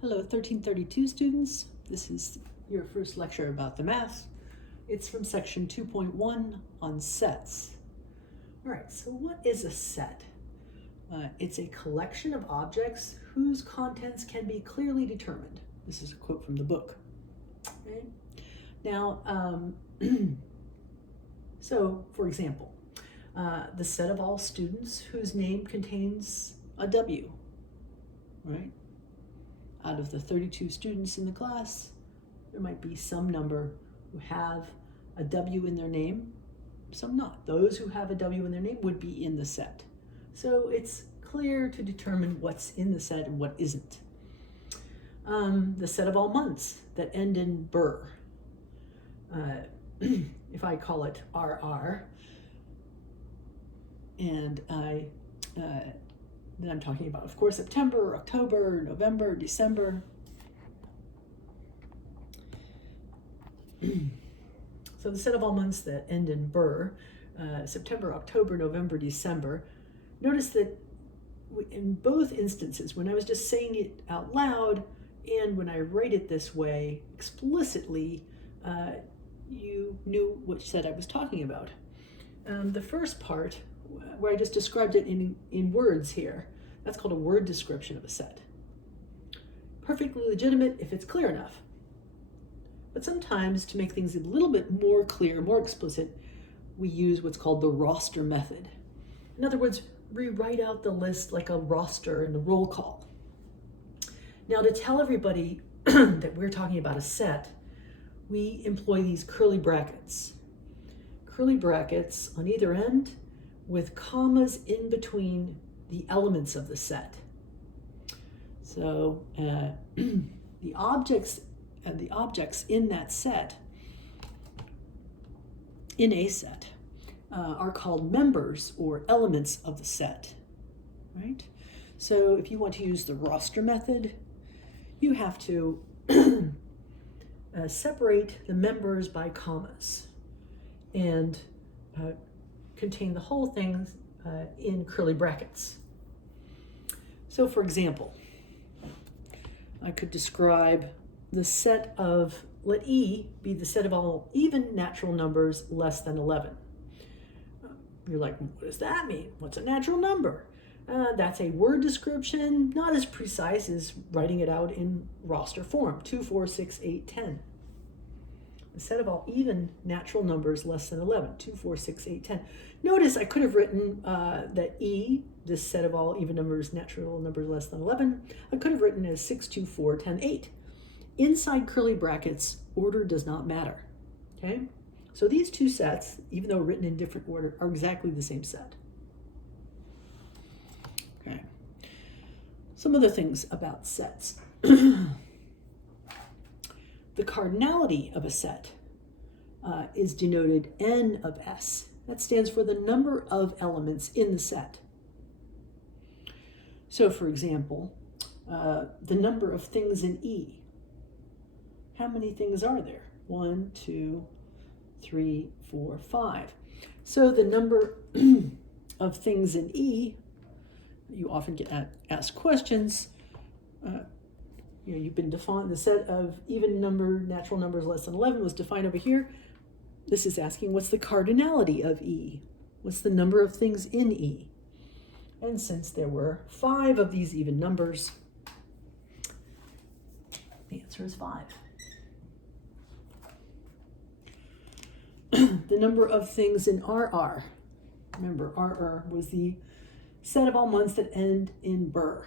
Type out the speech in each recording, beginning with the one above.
Hello, 1332 students. This is your first lecture about the math. It's from section 2.1 on sets. All right, so what is a set? It's a collection of objects whose contents can be clearly determined. This is a quote from the book. Okay? Now, so for example, the set of all students whose name contains a W, right? Out of the 32 students in the class, there might be some number who have a W in their name, some not. Those who have a W in their name would be in the set. So it's clear to determine what's in the set and what isn't. The set of all months that end in "ber." If I call it RR, and then I'm talking about, of course, September, October, November, December. So the set of all months that end in "ber," September, October, November, December. Notice that in both instances, when I was just saying it out loud and when I write it this way explicitly, you knew which set I was talking about. The first part, where I just described it in words here, that's called a word description of a set. Perfectly legitimate if it's clear enough. But sometimes, to make things a little bit more clear, more explicit, we use what's called the roster method. In other words, we write out the list like a roster in the roll call. Now, to tell everybody that we're talking about a set, we employ these curly brackets. Curly brackets on either end with commas in between the elements of the set. So the objects in that set, in a set, are called members or elements of the set, right? So if you want to use the roster method, you have to separate the members by commas and contain the whole thing in curly brackets. So for example, I could describe the set of, let E be the set of all even natural numbers less than 11. You're like, what does that mean? What's a natural number? That's a word description, not as precise as writing it out in roster form, 2, 4, 6, 8, 10. The set of all even natural numbers less than 11, 2, 4, 6, 8, 10. Notice I could have written that E, this set of all even numbers, natural numbers less than 11, I could have written as 6, 2, 4, 10, 8. Inside curly brackets, order does not matter, okay? So these two sets, even though written in different order, are exactly the same set. Okay. Some other things about sets. The cardinality of a set is denoted N of S. That stands for the number of elements in the set. So for example, the number of things in E. How many things are there? 1, 2, 3, 4, 5. So the number of things in E, you often get asked questions. You've been defined, the set of even number natural numbers less than 11 was defined over here. This is asking, what's the cardinality of E? What's the number of things in E? And since there were 5 of these even numbers, the answer is 5. The number of things in RR. Remember, RR was the set of all months that end in "ber."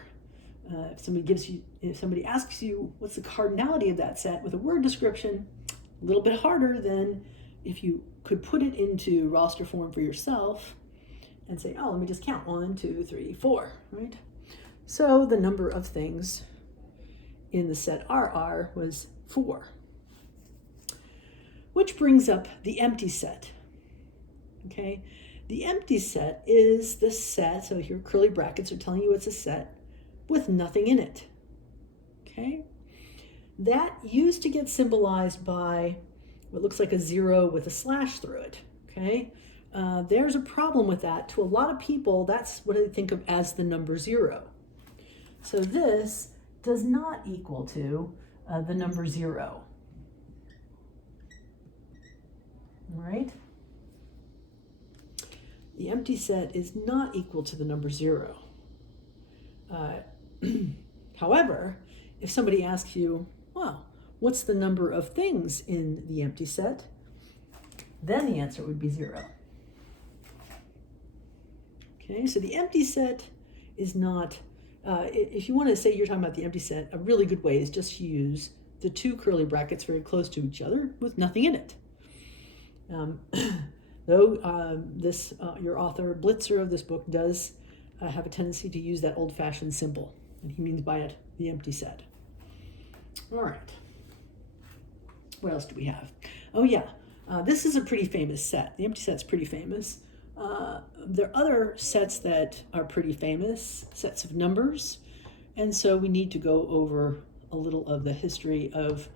If somebody asks you what's the cardinality of that set with a word description, a little bit harder than if you could put it into roster form for yourself and say, oh, let me just count 1, 2, 3, 4, right? So the number of things in the set RR was 4. Which brings up the empty set, okay? The empty set is the set, so here curly brackets are telling you it's a set with nothing in it, okay? That used to get symbolized by what looks like a 0 with a slash through it, okay? There's a problem with that. To a lot of people, that's what they think of as the number 0. So this does not equal to the number 0. All right? The empty set is not equal to the number 0. However, if somebody asks you, well, what's the number of things in the empty set? Then the answer would be 0. Okay, so the empty set is not, if you want to say you're talking about the empty set, a really good way is just to use the two curly brackets very close to each other with nothing in it. Though your author, Blitzer of this book, does have a tendency to use that old-fashioned symbol, and he means by it the empty set. All right. What else do we have? Oh yeah, this is a pretty famous set. The empty set's pretty famous. There are other sets that are pretty famous, sets of numbers, and so we need to go over a little of the history of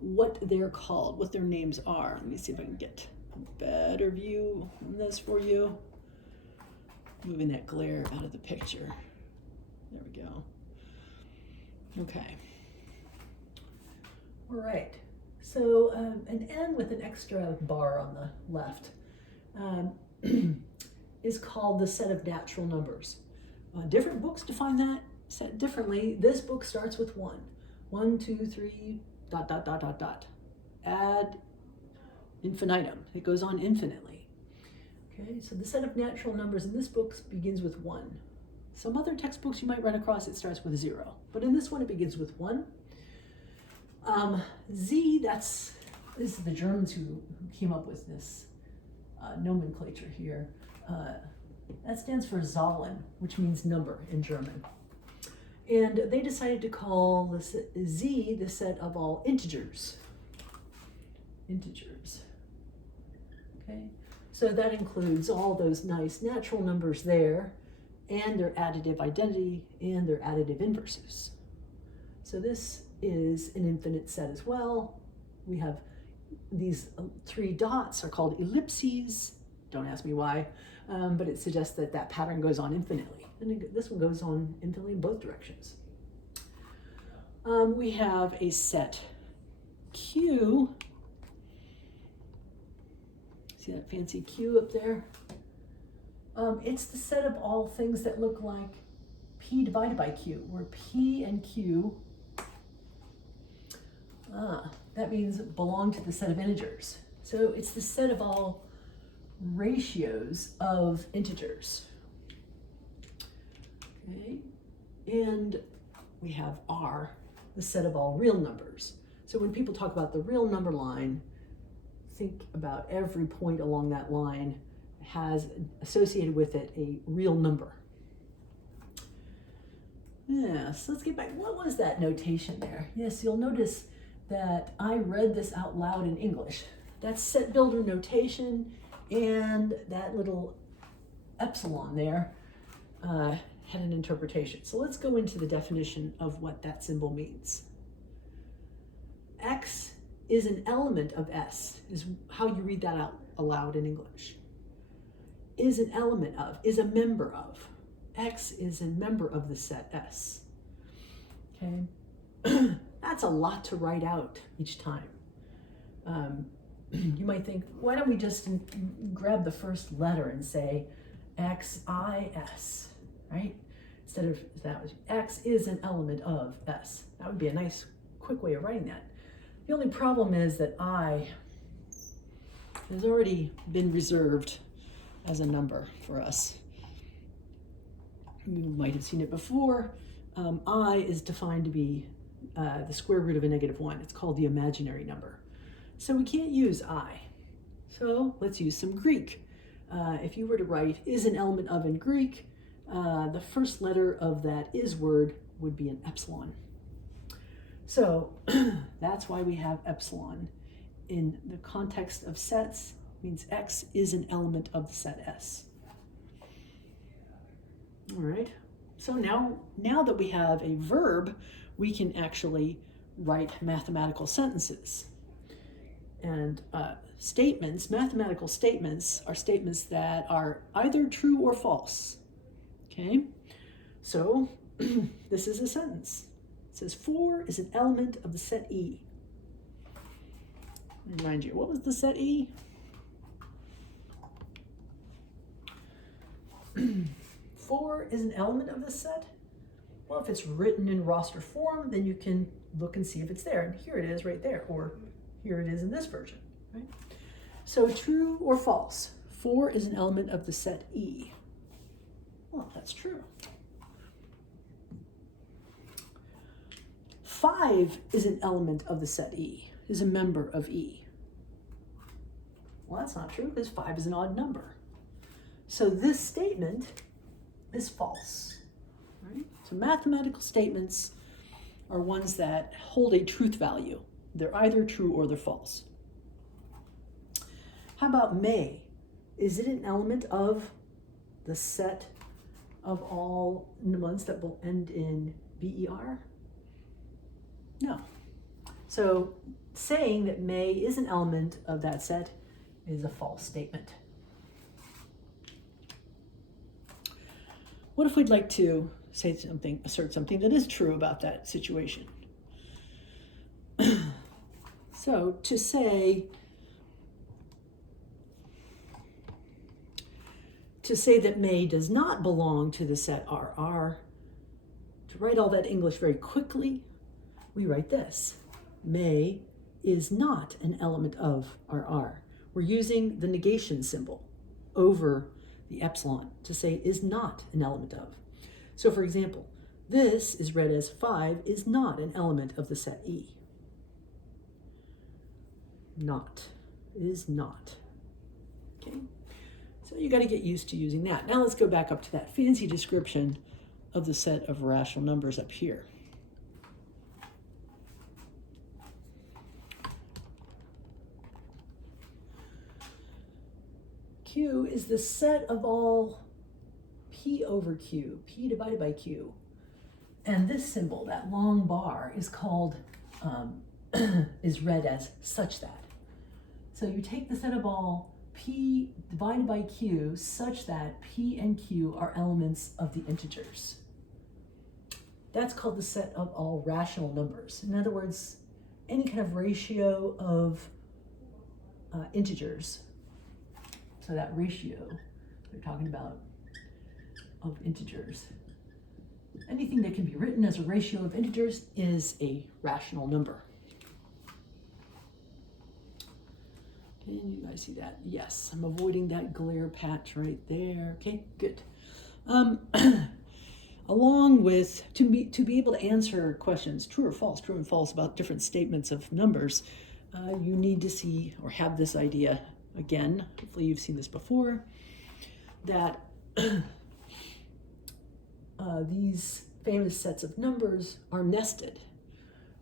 what they're called, what their names are. Let me see if I can get a better view on this for you. Moving that glare out of the picture. There we go. Okay. All right. So an N with an extra bar on the left is called the set of natural numbers. Different books define that set differently. This book starts with 1. 1, 2, 3, ... Ad infinitum. It goes on infinitely. Okay, so the set of natural numbers in this book begins with 1. Some other textbooks you might run across, it starts with 0. But in this one, it begins with 1. Z, this is the Germans who came up with this nomenclature here. That stands for Zahlen, which means number in German. And they decided to call this Z the set of all integers. Integers. Okay, so that includes all those nice natural numbers there, and their additive identity, and their additive inverses. So this is an infinite set as well. We have these 3 dots are called ellipses. Don't ask me why, but it suggests that that pattern goes on infinitely. And this one goes on infinitely in both directions. We have a set Q. See that fancy Q up there? It's the set of all things that look like P divided by Q, where P and Q, that means belong to the set of integers. So it's the set of all ratios of integers. Okay, and we have R, the set of all real numbers. So when people talk about the real number line, think about every point along that line has associated with it a real number. Yes, let's get back. What was that notation there? Yes, you'll notice that I read this out loud in English. That's set builder notation, and that little epsilon there had an interpretation. So let's go into the definition of what that symbol means. X is an element of S, is how you read that out aloud in English. Is an element of, is a member of. X is a member of the set S. Okay, that's a lot to write out each time. You might think, why don't we just grab the first letter and say XIS, right? Instead of that, X is an element of S. That would be a nice, quick way of writing that. The only problem is that I has already been reserved as a number for us. You might have seen it before. I is defined to be the square root of a -1. It's called the imaginary number. So we can't use I. So let's use some Greek. If you were to write is an element of in Greek, the first letter of that is word would be an epsilon. So that's why we have epsilon. In the context of sets, means X is an element of the set S. All right, so now that we have a verb, we can actually write mathematical sentences. And statements, mathematical statements, are statements that are either true or false. Okay, So this is a sentence. It says 4 is an element of the set E. Remind you, what was the set E? 4 is an element of the set. Well, if it's written in roster form, then you can look and see if it's there. And here it is right there, or here it is in this version, right? So true or false? 4 is an element of the set E. Well, that's true. 5 is an element of the set E, is a member of E. Well, that's not true because 5 is an odd number. So this statement is false, right? So mathematical statements are ones that hold a truth value. They're either true or they're false. How about may? Is it an element of the set of all ones that will end in BER? No. So saying that may is an element of that set is a false statement. What if we'd like to say something, assert something that is true about that situation? So to say that may does not belong to the set RR, to write all that English very quickly, we write this: may is not an element of RR. We're using the negation symbol over the epsilon to say is not an element of. So for example, this is read as 5 is not an element of the set E. Not is not. Okay, so you got to get used to using that. Now let's go back up to that fancy description of the set of rational numbers up here. Q is the set of all P over Q, P divided by Q. And this symbol, that long bar, is called, is read as such that. So you take the set of all P divided by Q such that P and Q are elements of the integers. That's called the set of all rational numbers. In other words, any kind of ratio of integers. So that ratio they're talking about of integers. Anything that can be written as a ratio of integers is a rational number. Can you guys see that? Yes, I'm avoiding that glare patch right there. Okay, good. Along with, to be able to answer questions, true and false about different statements of numbers, you need to see or have this idea. Again, hopefully you've seen this before, that these famous sets of numbers are nested.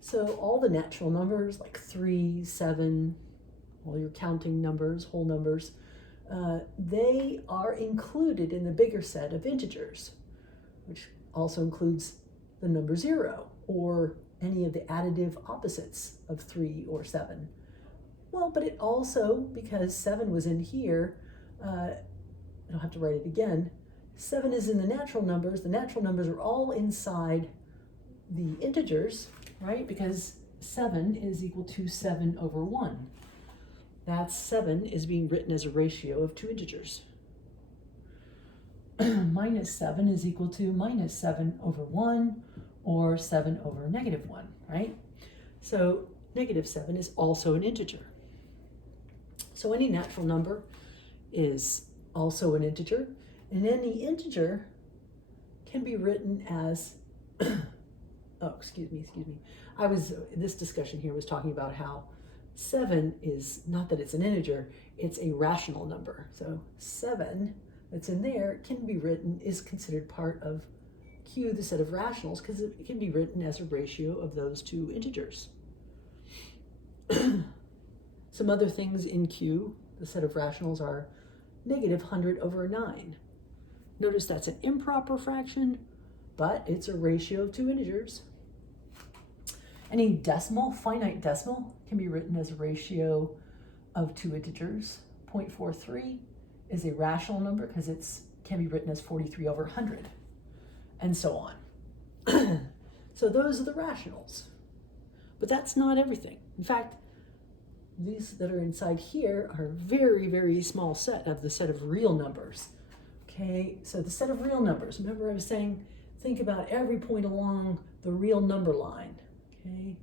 So all the natural numbers like 3, 7, all your counting numbers, whole numbers, they are included in the bigger set of integers, which also includes the number 0 or any of the additive opposites of 3 or 7. Well, but it also, because 7 was in here, I don't have to write it again, 7 is in the natural numbers. The natural numbers are all inside the integers, right? Because 7 is equal to 7 over 1. That 7 is being written as a ratio of two integers. Minus 7 is equal to minus 7 over 1 or 7 over negative 1, right? So negative 7 is also an integer. So any natural number is also an integer, and any integer can be written as, excuse me. This discussion here was talking about how 7 is, not that it's an integer, it's a rational number. So 7 that's in there can be written, is considered part of Q, the set of rationals, because it can be written as a ratio of those two integers. Some other things in Q, the set of rationals, are negative 100 over 9. Notice that's an improper fraction, but it's a ratio of two integers. Any decimal, finite decimal, can be written as a ratio of two integers. 0.43 is a rational number because it can be written as 43 over 100. and so on. So those are the rationals. But that's not everything. In fact, these that are inside here are a very, very small set of the set of real numbers. Okay, so the set of real numbers. Remember I was saying, think about every point along the real number line. Okay,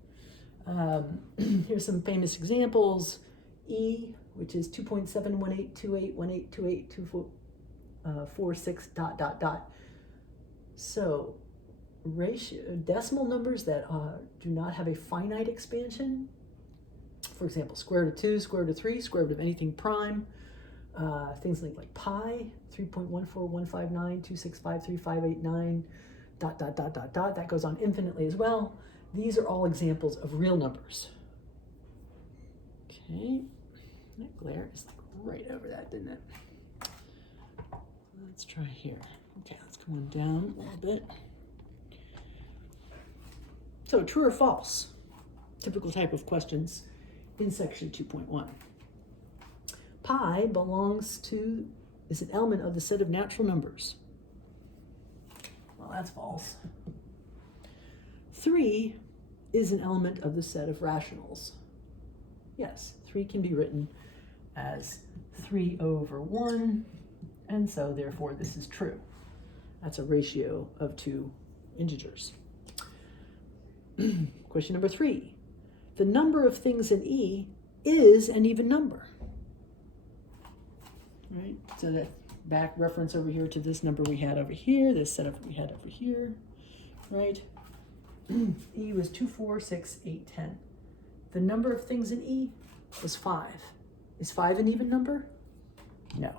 here's some famous examples. E, which is 2.7182818282446 ... So decimal numbers that do not have a finite expansion, for example, square root of 2, square root of 3, square root of anything prime, things like pi, 3.14159265358 ... That goes on infinitely as well. These are all examples of real numbers. Okay, that glare is right over that, didn't it? Let's try here. Okay, let's go on down a little bit. So true or false? Typical type of questions in section 2.1. Pi is an element of the set of natural numbers. Well, that's false. 3 is an element of the set of rationals. Yes, 3 can be written as 3 over 1, and so therefore this is true. That's a ratio of 2 integers. Question number 3. The number of things in E is an even number. Right? So that back reference over here to this number we had over here, this setup we had over here, right? E was 2, 4, 6, 8, 10. The number of things in E was 5. Is 5 an even number? No.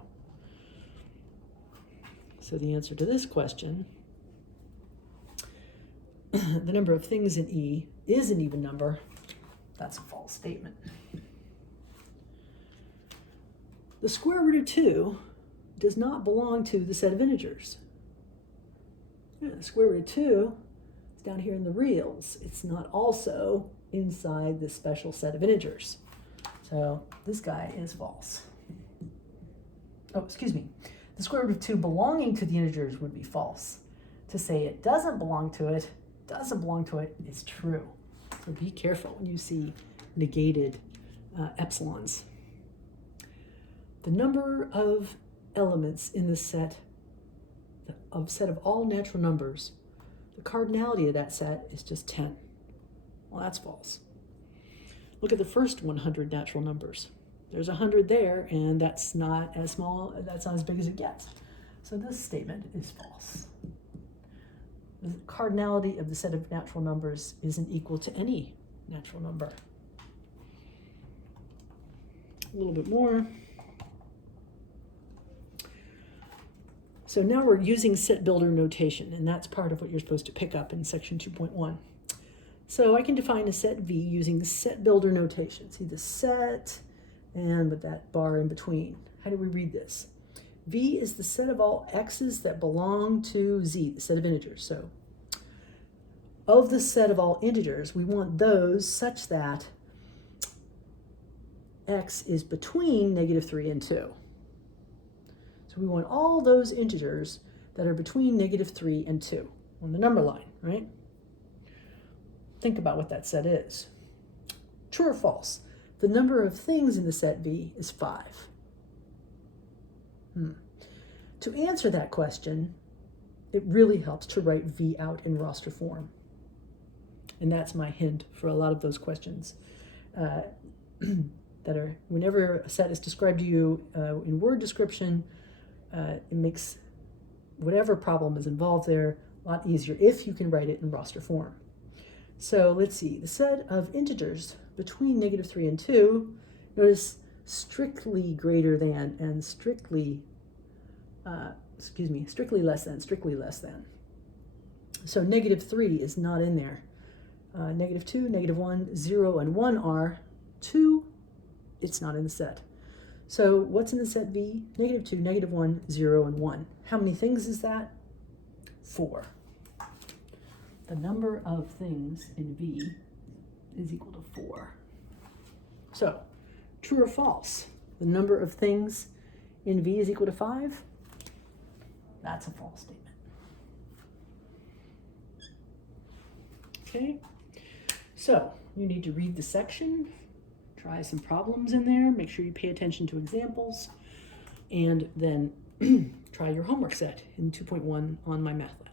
So the answer to this question, the number of things in E is an even number. That's a false statement. The square root of 2 does not belong to the set of integers. Yeah, the square root of 2 is down here in the reals. It's not also inside this special set of integers. So this guy is false. Oh, excuse me. The square root of 2 belonging to the integers would be false. To say it doesn't belong to it is true. So be careful when you see negated epsilons. The number of elements in the set of all natural numbers, the cardinality of that set is just 10. Well, that's false. Look at the first 100 natural numbers. There's 100 there, and that's not as small, that's not as big as it gets. So this statement is false. The cardinality of the set of natural numbers isn't equal to any natural number. A little bit more. So now we're using set builder notation, and that's part of what you're supposed to pick up in section 2.1. So I can define a set V using set builder notation. See the set and with that bar in between. How do we read this? V is the set of all x's that belong to Z, the set of integers. So of the set of all integers, we want those such that x is between -3 and 2. So we want all those integers that are between -3 and 2 on the number line, right? Think about what that set is. True or false? The number of things in the set V is 5. To answer that question, it really helps to write V out in roster form. And that's my hint for a lot of those questions that are, whenever a set is described to you in word description, it makes whatever problem is involved there a lot easier if you can write it in roster form. So let's see, the set of integers between -3 and 2, notice strictly greater than and strictly less than, strictly less than. So -3 is not in there. -2, -1, 0, and 1 are. 2, it's not in the set. So what's in the set V? -2, -1, 0, and 1. How many things is that? 4. The number of things in V is equal to 4. So, true or false? The number of things in V is equal to 5? That's a false statement. Okay, so you need to read the section, try some problems in there, make sure you pay attention to examples, and then try your homework set in 2.1 on My Math Lab.